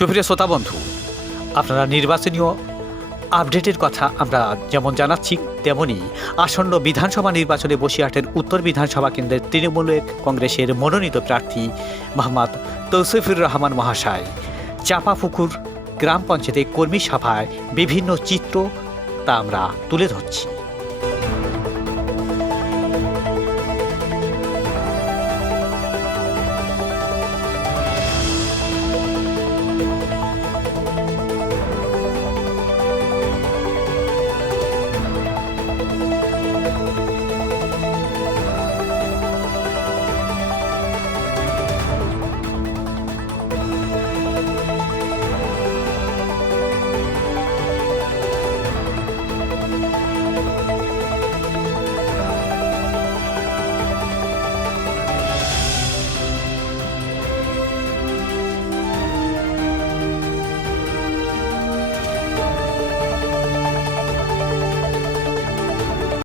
সুপ্রিয় শ্রোতা বন্ধু, আপনারা নির্বাচনীয় আপডেটের কথা আমরা যেমন জানাচ্ছি, তেমনই আসন্ন বিধানসভা নির্বাচনে বসিরহাটের উত্তর বিধানসভা কেন্দ্রের তৃণমূলের কংগ্রেসের মনোনীত প্রার্থী মোহাম্মদ তৌসিফুর রহমান মহাশয় চাঁপাপুকুর গ্রাম পঞ্চায়েতে কর্মী সভায় বিভিন্ন চিত্র তা আমরা তুলে ধরছি।